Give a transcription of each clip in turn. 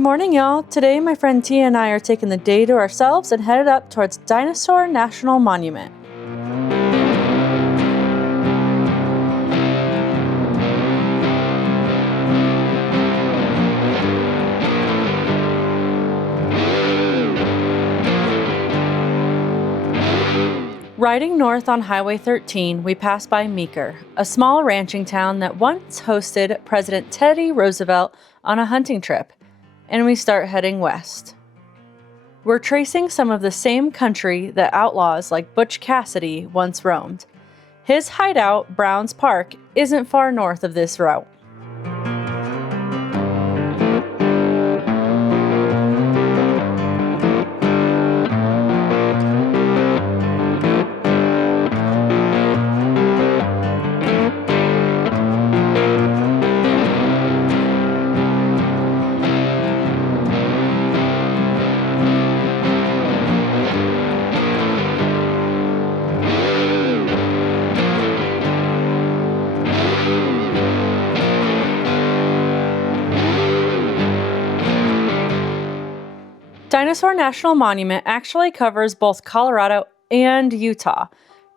morning, y'all. Today, my friend Tia and I are taking the day to ourselves and headed up towards Dinosaur National Monument. Riding north on Highway 13, we pass by Meeker, a small ranching town that once hosted President Teddy Roosevelt on a hunting trip, and we start heading west. We're tracing some of the same country that outlaws like Butch Cassidy once roamed. His hideout, Browns Park, isn't far north of this route. Dinosaur National Monument actually covers both Colorado and Utah.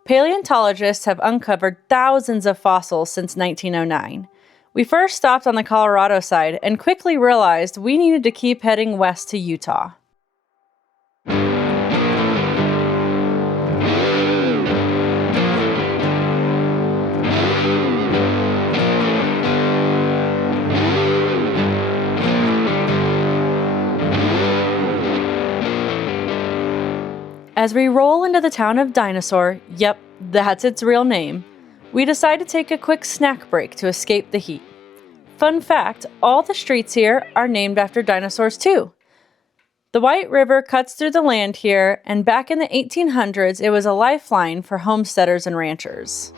Paleontologists have uncovered thousands of fossils since 1909. We first stopped on the Colorado side and quickly realized we needed to keep heading west to Utah. As we roll into the town of Dinosaur, yep, that's its real name, we decide to take a quick snack break to escape the heat. Fun fact, all the streets here are named after dinosaurs too. The White River cuts through the land here, and back in the 1800s, it was a lifeline for homesteaders and ranchers.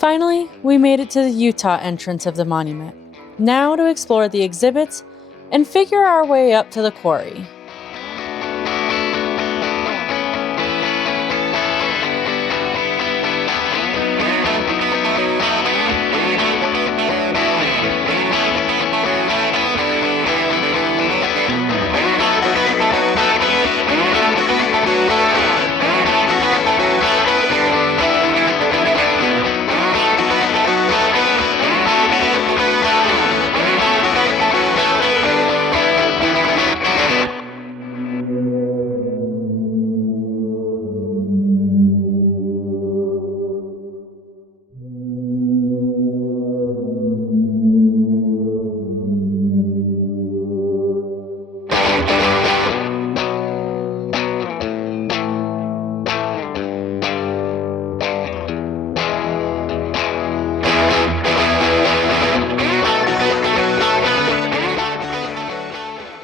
Finally, we made it to the Utah entrance of the monument. Now to explore the exhibits and figure our way up to the quarry.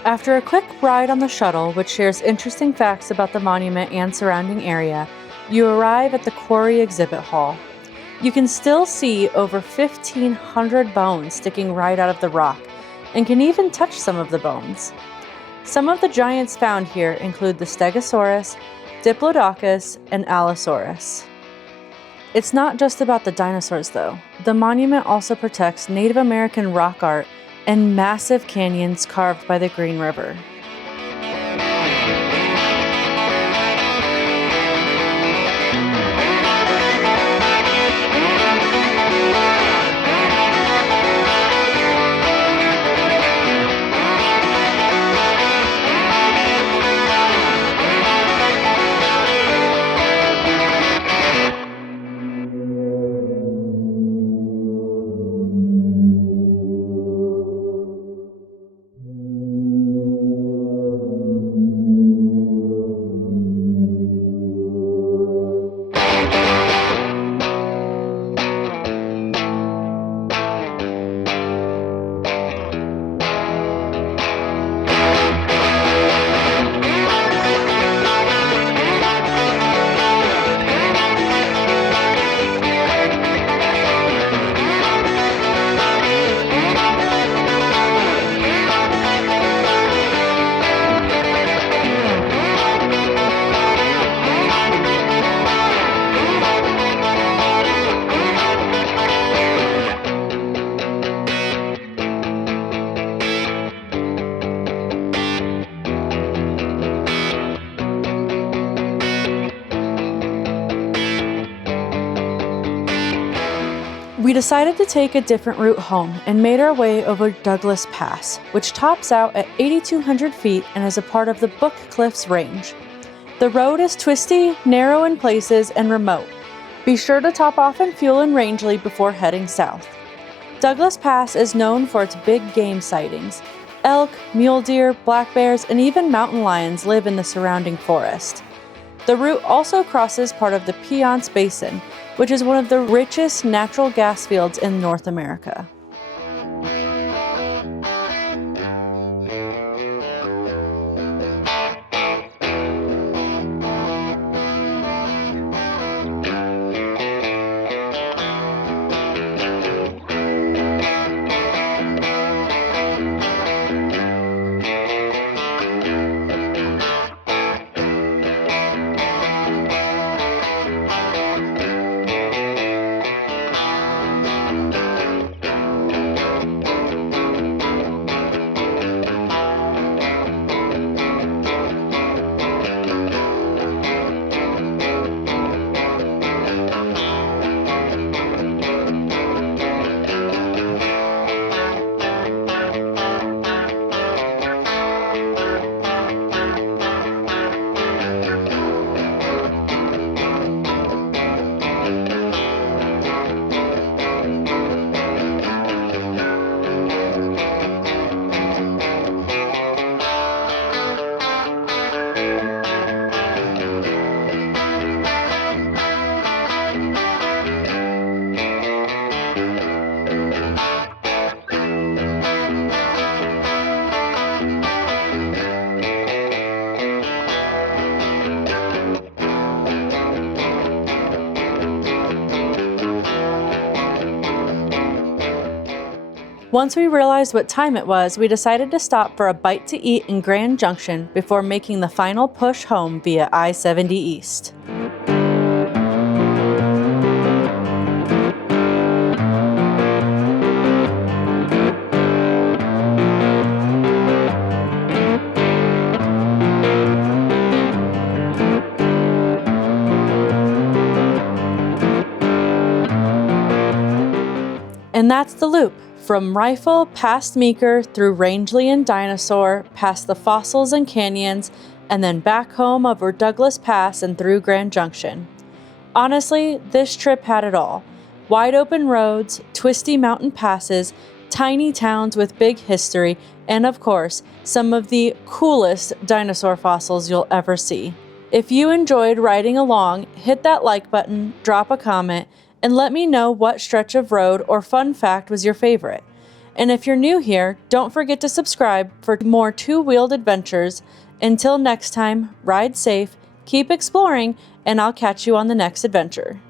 After a quick ride on the shuttle, which shares interesting facts about the monument and surrounding area, you arrive at the Quarry exhibit hall. You can still see over 1,500 bones sticking right out of the rock, and can even touch some of the bones. Some of the giants found here include the Stegosaurus, Diplodocus, and Allosaurus. It's not just about the dinosaurs though. The monument also protects Native American rock art and massive canyons carved by the Green River. decided to take a different route home and made our way over Douglas Pass, which tops out at 8,200 feet and is a part of the Book Cliffs Range. The road is twisty, narrow in places, and remote. Be sure to top off and fuel in Rangely before heading south. Douglas Pass is known for its big game sightings. Elk, mule deer, black bears, and even mountain lions live in the surrounding forest. The route also crosses part of the Piceance Basin, which is one of the richest natural gas fields in North America. Once we realized what time it was, we decided to stop for a bite to eat in Grand Junction before making the final push home via I-70 East. And that's the loop. From Rifle, past Meeker, through Rangely and Dinosaur, past the fossils and canyons, and then back home over Douglas Pass and through Grand Junction. Honestly, this trip had it all. Wide open roads, twisty mountain passes, tiny towns with big history, and of course, some of the coolest dinosaur fossils you'll ever see. If you enjoyed riding along, hit that like button, drop a comment, and let me know what stretch of road or fun fact was your favorite. And if you're new here, don't forget to subscribe for more two-wheeled adventures. Until next time, ride safe, keep exploring, and I'll catch you on the next adventure.